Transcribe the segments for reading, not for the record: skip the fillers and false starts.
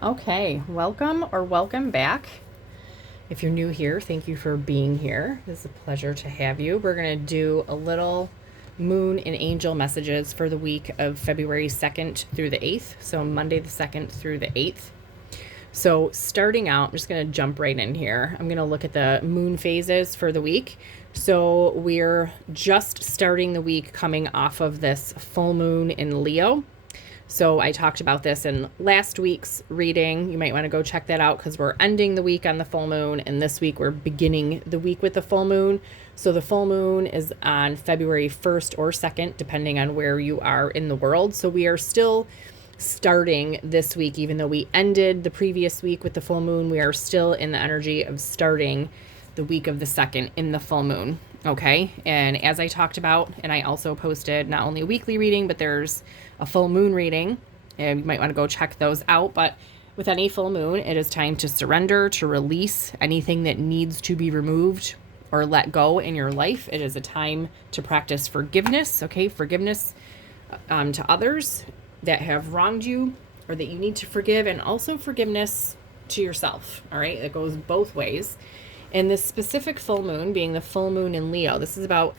Okay, welcome or welcome back. If you're new here, thank you for being here. It's a pleasure to have you. We're going to do a little moon and angel messages for the week of February 2nd through the 8th. So Monday the 2nd through the 8th. So starting out, I'm just going to jump right in here. I'm going to look at the moon phases for the week. So we're just starting the week coming off of this full moon in Leo. So I talked about this in last week's reading. You might want to go check that out because we're ending the week on the full moon, and this week we're beginning the week with the full moon. So the full moon is on February 1st or 2nd, depending on where you are in the world. So we are still starting this week, even though we ended the previous week with the full moon, we are still in the energy of starting the week of the 2nd in the full moon. Okay. And as I talked about, and I also posted not only a weekly reading, but there's a full moon reading, and you might want to go check those out. But with any full moon, it is time to surrender, to release anything that needs to be removed or let go in your life. It is a time to practice forgiveness. Okay. Forgiveness to others that have wronged you or that you need to forgive, and also forgiveness to yourself. All right. It goes both ways. And this specific full moon being the full moon in Leo, this is about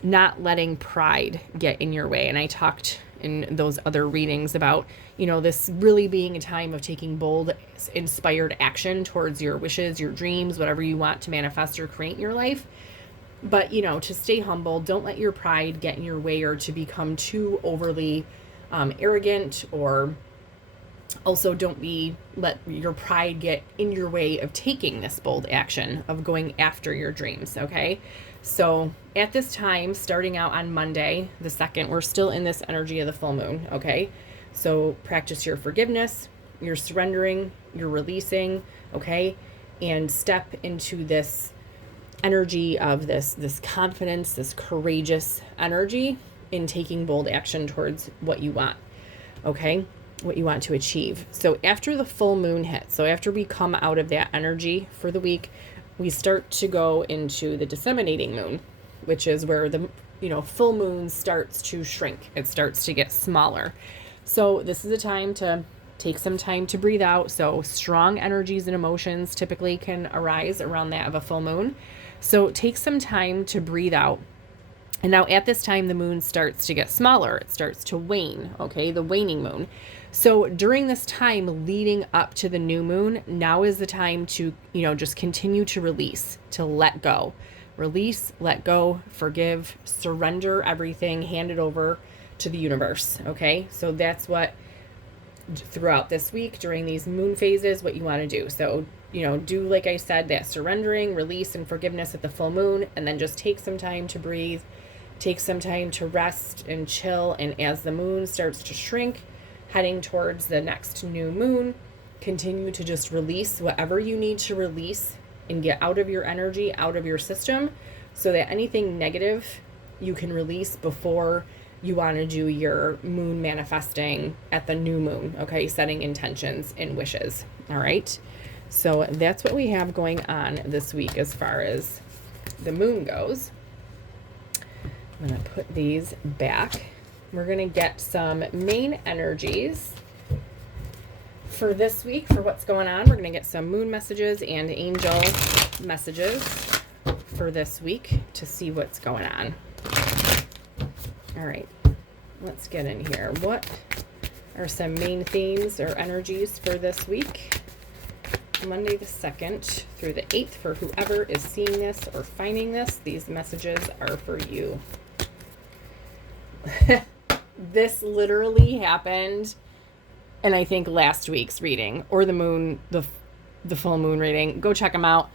not letting pride get in your way. And I talked in those other readings about, this really being a time of taking bold, inspired action towards your wishes, your dreams, whatever you want to manifest or create in your life. But, to stay humble, don't let your pride get in your way or to become too overly arrogant, or also don't let your pride get in your way of taking this bold action of going after your dreams. Okay. So at this time, starting out on Monday, the 2nd, we're still in this energy of the full moon. Okay. So practice your forgiveness, your surrendering, your releasing. Okay. And step into this energy of this confidence, this courageous energy in taking bold action towards what you want. Okay. What you want to achieve. So after the full moon hits, so after we come out of that energy for the week, we start to go into the disseminating moon, which is where the full moon starts to shrink. It starts to get smaller. So this is a time to take some time to breathe out. So strong energies and emotions typically can arise around that of a full moon. So take some time to breathe out. And now at this time, the moon starts to get smaller. It starts to wane, okay, the waning moon. So during this time leading up to the new moon, now is the time to, just continue to release, to let go. Release, let go, forgive, surrender everything, hand it over to the universe, okay? So that's what throughout this week during these moon phases, what you want to do. So, do, like I said, that surrendering, release, and forgiveness at the full moon, and then just take some time to breathe. Take some time to rest and chill. And as the moon starts to shrink, heading towards the next new moon, continue to just release whatever you need to release and get out of your energy, out of your system, so that anything negative you can release before you want to do your moon manifesting at the new moon. Okay. Setting intentions and wishes. All right. So that's what we have going on this week as far as the moon goes. I'm going to put these back. We're going to get some main energies for this week for what's going on. We're going to get some moon messages and angel messages for this week to see what's going on. All right, let's get in here. What are some main themes or energies for this week? Monday the 2nd through the 8th. For whoever is seeing this or finding this, these messages are for you. This literally happened in, I think, last week's reading, or the full moon reading. Go check them out.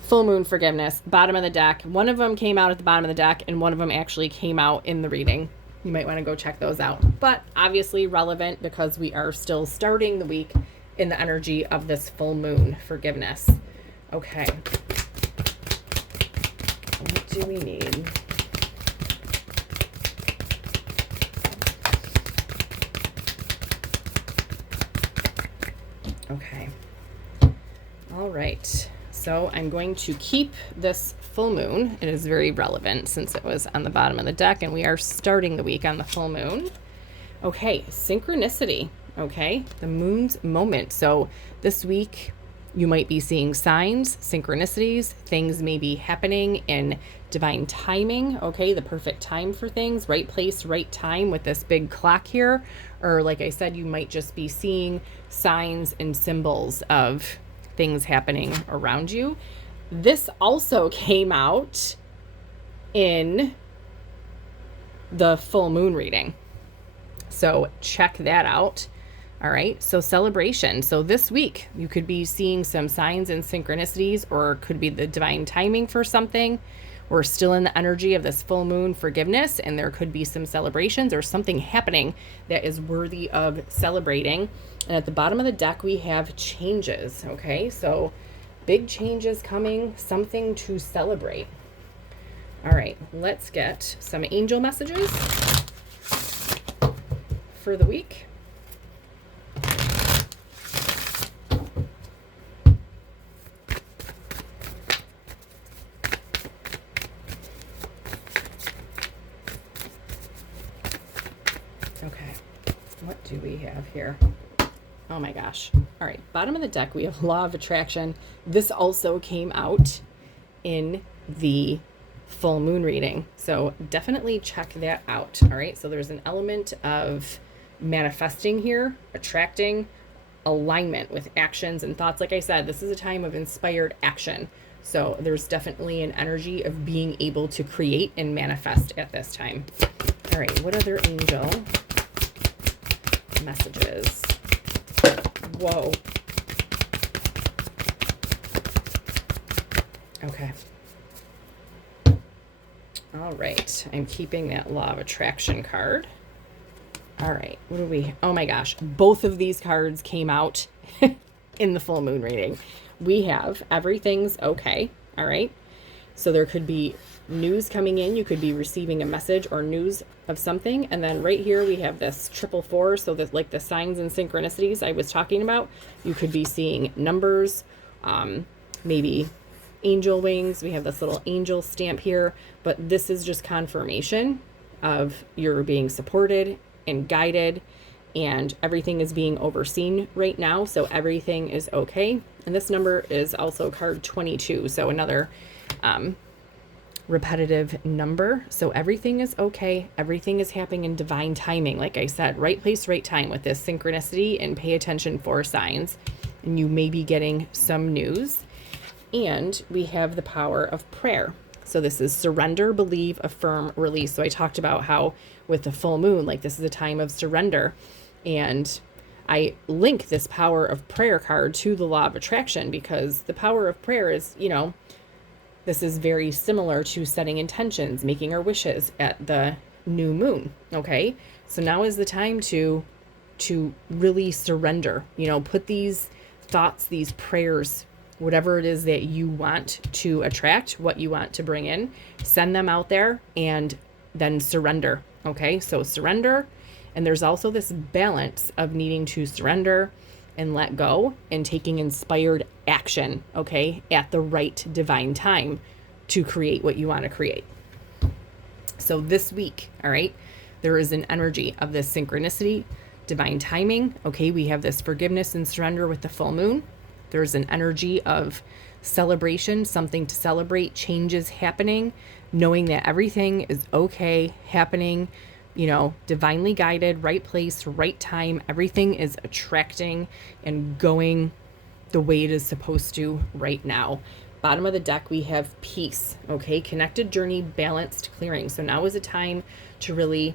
Full moon forgiveness, bottom of the deck. One of them came out at the bottom of the deck, and one of them actually came out in the reading. You might want to go check those out. But obviously relevant because we are still starting the week in the energy of this full moon forgiveness. Okay. What do we need? Okay. All right. So I'm going to keep this full moon. It is very relevant since it was on the bottom of the deck, and we are starting the week on the full moon. Okay, synchronicity. okay? The moon's moment. So this week, you might be seeing signs, synchronicities, things may be happening in divine timing, okay? The perfect time for things, right place, right time with this big clock here. Or like I said, you might just be seeing signs and symbols of things happening around you. This also came out in the full moon reading. So check that out. All right. So celebration. So this week you could be seeing some signs and synchronicities, or could be the divine timing for something. We're still in the energy of this full moon forgiveness, and there could be some celebrations or something happening that is worthy of celebrating. And at the bottom of the deck, we have changes. Okay. So big changes coming, something to celebrate. All right. Let's get some angel messages for the week. Okay, what do we have here? Oh my gosh. All right, bottom of the deck, we have Law of Attraction. This also came out in the full moon reading, so definitely check that out. All right, so there's an element of manifesting here, attracting, alignment with actions and thoughts. Like I said, this is a time of inspired action. So there's definitely an energy of being able to create and manifest at this time. All right, what other angel messages? Whoa. Okay. All right, I'm keeping that Law of Attraction card. All right, what do we, oh my gosh, both of these cards came out in the full moon reading. We have everything's okay, all right? So there could be news coming in. You could be receiving a message or news of something. And then right here we have this 444, so that like the signs and synchronicities I was talking about. You could be seeing numbers, maybe angel wings. We have this little angel stamp here, but this is just confirmation of you're being supported and guided, and everything is being overseen right now, so everything is okay. And this number is also card 22, so another repetitive number. So everything is okay, everything is happening in divine timing. Like I said, right place, right time with this synchronicity, and pay attention for signs, and you may be getting some news. And we have the power of prayer. So this is surrender, believe, affirm, release. So I talked about how with the full moon, like this is a time of surrender. And I link this power of prayer card to the Law of Attraction, because the power of prayer is, you know, this is very similar to setting intentions, making our wishes at the new moon. Okay. So now is the time to really surrender, you know, put these thoughts, these prayers, whatever it is that you want to attract, what you want to bring in, send them out there and then surrender. Okay, so surrender. And there's also this balance of needing to surrender and let go and taking inspired action, okay, at the right divine time to create what you want to create. So this week, all right, there is an energy of this synchronicity, divine timing. Okay, we have this forgiveness and surrender with the full moon. There's an energy of celebration, something to celebrate, changes happening, knowing that everything is okay, happening, you know, divinely guided, right place, right time. Everything is attracting and going the way it is supposed to right now. Bottom of the deck, we have peace, okay? Connected journey, balanced clearing. So now is a time to really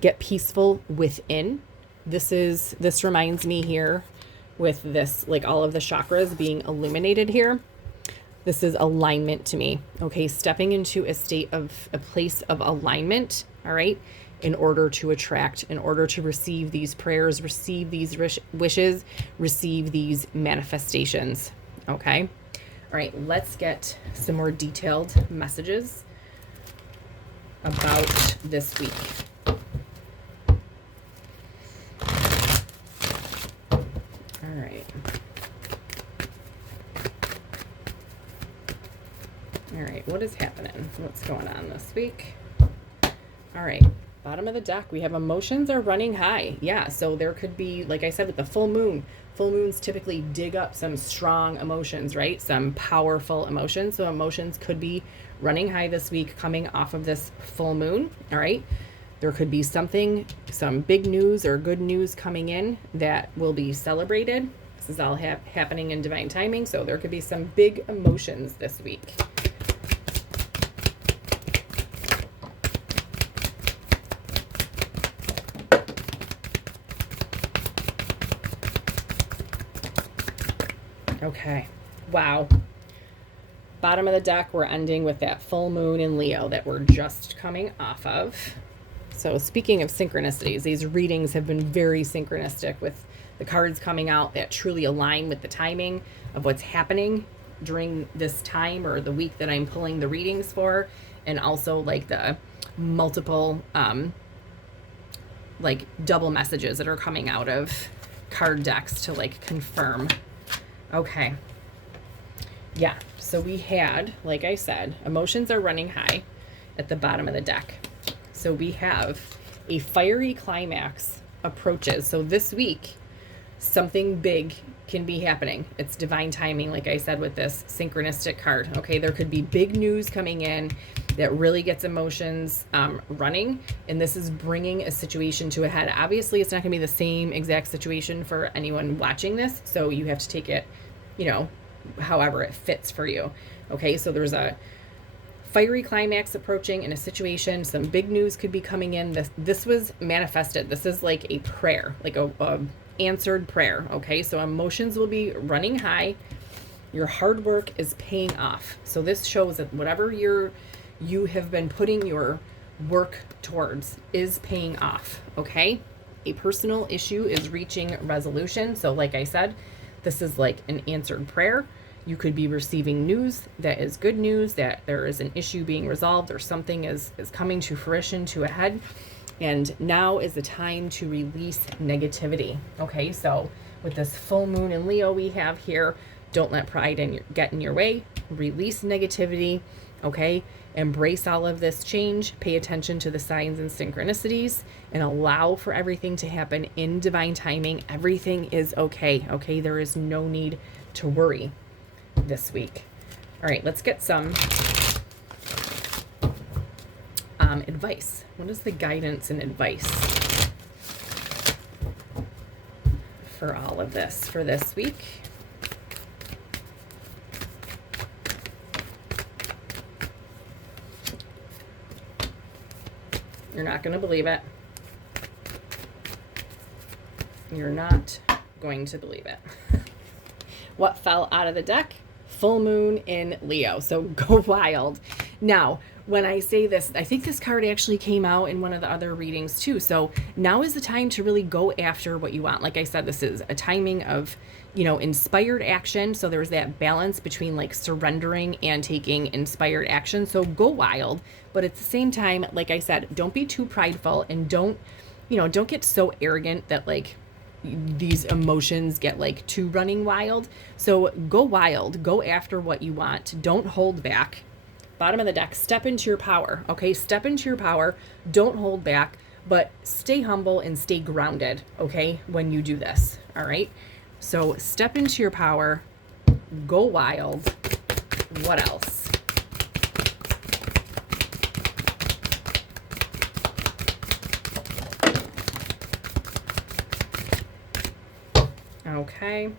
get peaceful within. This reminds me here with this, like all of the chakras being illuminated here. This is alignment to me, okay? Stepping into a state of a place of alignment, all right? In order to attract, in order to receive these prayers, receive these wishes, receive these manifestations, okay? All right, let's get some more detailed messages about this week. All right. All right, what is happening? What's going on this week? All right, Bottom of the deck, we have emotions are running high. Yeah, so there could be, like I said, with the full moons typically dig up some strong emotions, right? Some powerful emotions. So emotions could be running high this week coming off of this full moon, all right? There could be something, some big news or good news coming in that will be celebrated. This is all happening in divine timing, so there could be some big emotions this week. Okay. Wow. Bottom of the deck, we're ending with that full moon in Leo that we're just coming off of. So speaking of synchronicities, these readings have been very synchronistic with the cards coming out that truly align with the timing of what's happening during this time or the week that I'm pulling the readings for, and also like the multiple like double messages that are coming out of card decks to like confirm. Okay. Yeah, so we had, like I said, emotions are running high at the bottom of the deck. So we have a fiery climax approaches. So this week, something big can be happening. It's divine timing, like I said, with this synchronistic card. Okay, there could be big news coming in that really gets emotions running, and this is bringing a situation to a head. Obviously, it's not going to be the same exact situation for anyone watching this, so you have to take it, you know, however it fits for you. Okay, so there's a fiery climax approaching in a situation. Some big news could be coming in. This was manifested. This is like a prayer, like a answered prayer. Okay, so emotions will be running high. Your hard work is paying off. So this shows that whatever you have been putting your work towards is paying off. Okay, a personal issue is reaching resolution. So like I said, this is like an answered prayer. You could be receiving news that is good news, that there is an issue being resolved or something is coming to fruition, to a head. And now is the time to release negativity. Okay, so with this full moon in Leo we have here, don't let pride get in your way. Release negativity, okay? Embrace all of this change. Pay attention to the signs and synchronicities and allow for everything to happen in divine timing. Everything is okay, okay? There is no need to worry this week. All right, let's get some advice. What is the guidance and advice for all of this for this week? You're not going to believe it. You're not going to believe it. What fell out of the deck? Full moon in Leo. So go wild. Now, when I say this, I think this card actually came out in one of the other readings too. So now is the time to really go after what you want. Like I said, this is a timing of, you know, inspired action. So there's that balance between like surrendering and taking inspired action. So go wild. But at the same time, like I said, don't be too prideful and don't get so arrogant that like these emotions get like too running wild. So go wild, go after what you want. Don't hold back. Bottom of the deck, step into your power. Okay, step into your power. Don't hold back, but stay humble and stay grounded, okay, when you do this. All right, so step into your power, go wild. What else? Okay.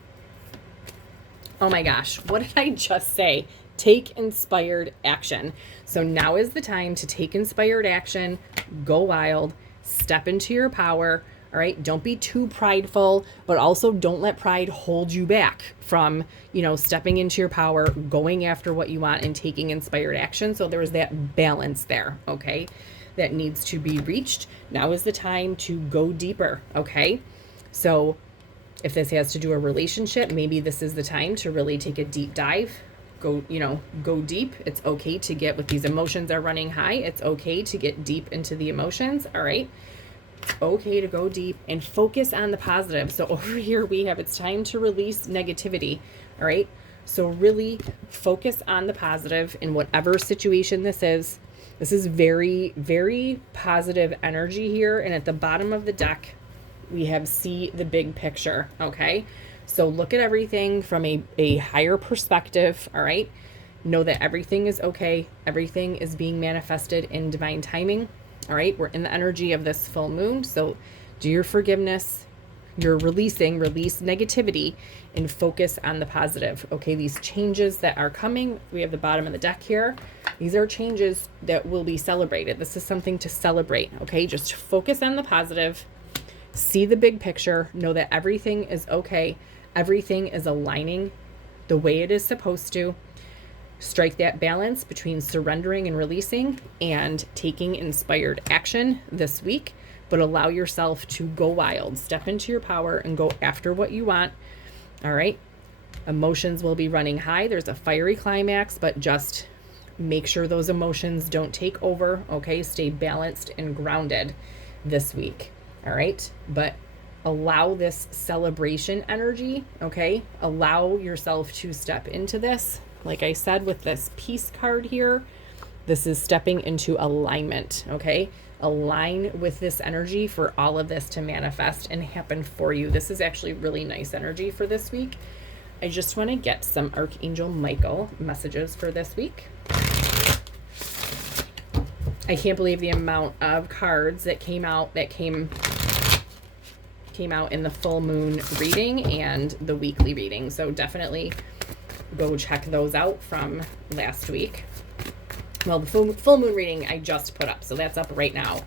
Oh my gosh, what did I just say? Take inspired action. So now is the time to take inspired action, go wild, step into your power. All right, don't be too prideful, but also don't let pride hold you back from, stepping into your power, going after what you want and taking inspired action. So there's that balance there, okay, that needs to be reached. Now is the time to go deeper, okay? So if this has to do a relationship, maybe this is the time to really take a deep dive. Go deep. It's okay to get, with these emotions are running high, it's okay to get deep into the emotions, all right? It's okay to go deep and focus on the positive. So over here we have, it's time to release negativity, all right? So really focus on the positive in whatever situation this is. This is very, very positive energy here. And at the bottom of the deck, we have see the big picture, okay? So look at everything from a higher perspective, all right? Know that everything is okay. Everything is being manifested in divine timing, all right? We're in the energy of this full moon, so do your forgiveness. You're release negativity and focus on the positive, okay? These changes that are coming, we have the bottom of the deck here. These are changes that will be celebrated. This is something to celebrate, okay? Just focus on the positive. See the big picture. Know that everything is okay. Everything is aligning the way it is supposed to. Strike that balance between surrendering and releasing and taking inspired action this week, but allow yourself to go wild. Step into your power and go after what you want. All right. Emotions will be running high. There's a fiery climax, but just make sure those emotions don't take over. Okay. Stay balanced and grounded this week. All right. But allow this celebration energy. Okay. Allow yourself to step into this. Like I said, with this peace card here, this is stepping into alignment. Okay. Align with this energy for all of this to manifest and happen for you. This is actually really nice energy for this week. I just want to get some Archangel Michael messages for this week. I can't believe the amount of cards that came out in the full moon reading and the weekly reading. So definitely go check those out from last week. Well, the full moon reading I just put up, so that's up right now.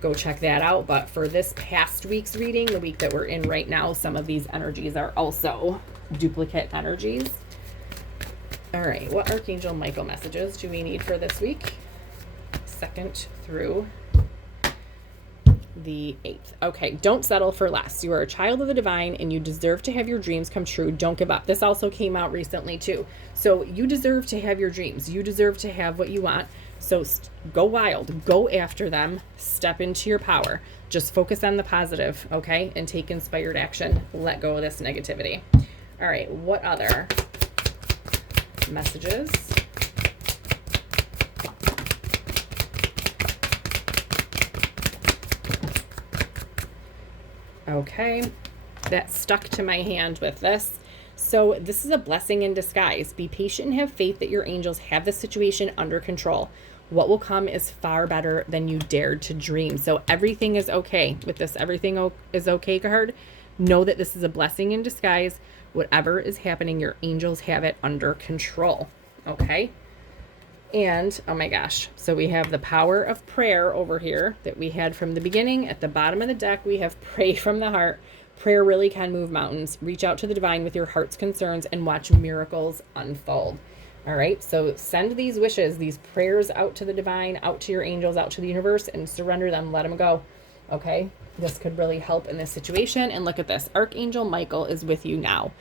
Go check that out. But for this past week's reading, the week that we're in right now, some of these energies are also duplicate energies. All right, what Archangel Michael messages do we need for this week? 2nd through the 8th. Okay, don't settle for less. You are a child of the divine and you deserve to have your dreams come true. Don't give up. This also came out recently too. So you deserve to have your dreams. You deserve to have what you want. So go wild, go after them, step into your power. Just focus on the positive, okay? And take inspired action. Let go of this negativity. All right, what other messages? Okay, that stuck to my hand with this. So this is a blessing in disguise. Be patient and have faith that your angels have the situation under control. What will come is far better than you dared to dream. So everything is okay with this. Everything is okay card. Know that this is a blessing in disguise. Whatever is happening, your angels have it under control. Okay. And, oh my gosh, so we have the power of prayer over here that we had from the beginning. At the bottom of the deck, we have pray from the heart. Prayer really can move mountains. Reach out to the divine with your heart's concerns and watch miracles unfold. All right, so send these wishes, these prayers out to the divine, out to your angels, out to the universe, and surrender them. Let them go. Okay, this could really help in this situation. And look at this. Archangel Michael is with you now.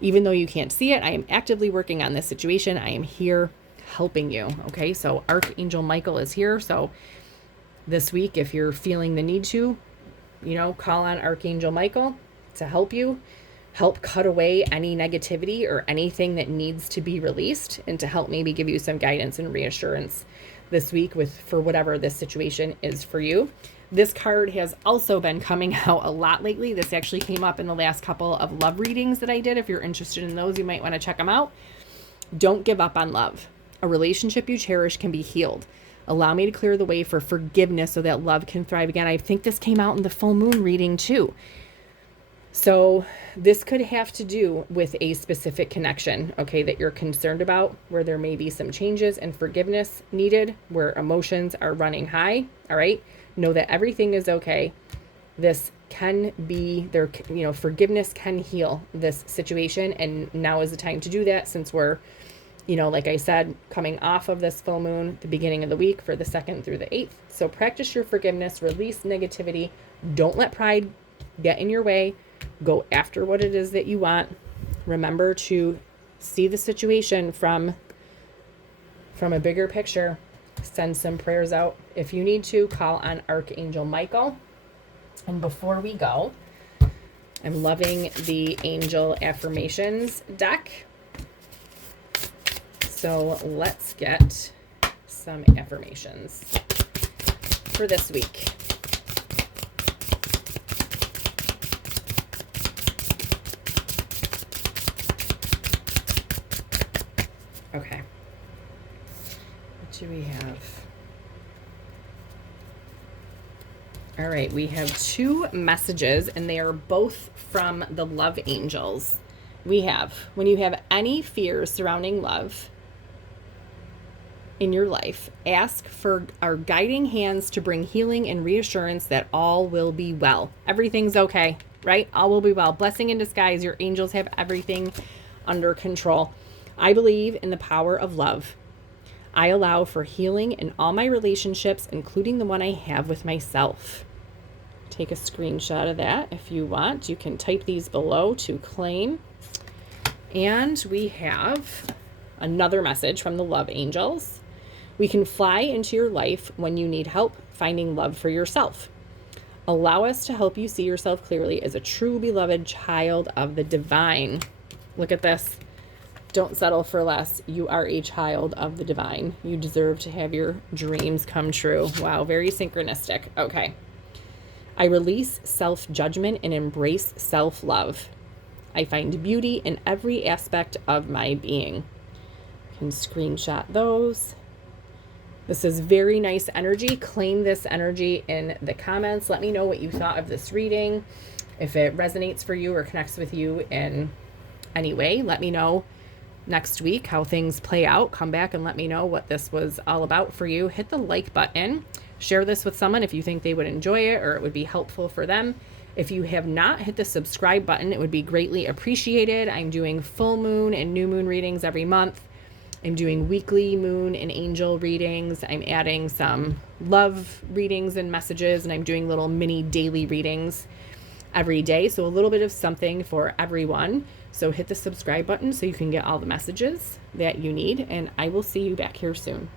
Even though you can't see it, I am actively working on this situation. I am here helping you. Okay, so Archangel Michael is here. So this week, if you're feeling the need to, call on Archangel Michael to help you, help cut away any negativity or anything that needs to be released, and to help maybe give you some guidance and reassurance this week for whatever this situation is for you. This card has also been coming out a lot lately. This actually came up in the last couple of love readings that I did. If you're interested in those, you might want to check them out. Don't give up on love. A relationship you cherish can be healed. Allow me to clear the way for forgiveness so that love can thrive again. I think this came out in the full moon reading too. So this could have to do with a specific connection, okay, that you're concerned about, where there may be some changes and forgiveness needed, where emotions are running high. All right. Know that everything is okay. This can be there, forgiveness can heal this situation. And now is the time to do that, since we're, like I said, coming off of this full moon, the beginning of the week for the 2nd through the 8th. So practice your forgiveness, release negativity. Don't let pride get in your way. Go after what it is that you want. Remember to see the situation from a bigger picture. Send some prayers out. If you need to, call on Archangel Michael. And before we go, I'm loving the Angel Affirmations deck. So let's get some affirmations for this week. Okay. What do we have? All right, we have 2 messages, and they are both from the love angels. We have, when you have any fears surrounding love in your life, ask for our guiding hands to bring healing and reassurance that all will be well. Everything's okay, right? All will be well. Blessing in disguise. Your angels have everything under control. I believe in the power of love. I allow for healing in all my relationships, including the one I have with myself. Take a screenshot of that if you want. You can type these below to claim. And we have another message from the love angels. We can fly into your life when you need help finding love for yourself. Allow us to help you see yourself clearly as a true beloved child of the divine. Look at this. Don't settle for less. You are a child of the divine. You deserve to have your dreams come true. Wow, very synchronistic. Okay. I release self-judgment and embrace self-love. I find beauty in every aspect of my being. You can screenshot those. This is very nice energy. Claim this energy in the comments. Let me know what you thought of this reading. If it resonates for you or connects with you in any way, let me know next week how things play out. Come back and let me know what this was all about for you. Hit the like button. Share this with someone if you think they would enjoy it or it would be helpful for them. If you have not hit the subscribe button, it would be greatly appreciated. I'm doing full moon and new moon readings every month. I'm doing weekly moon and angel readings. I'm adding some love readings and messages, and I'm doing little mini daily readings every day. So a little bit of something for everyone. So hit the subscribe button so you can get all the messages that you need, and I will see you back here soon.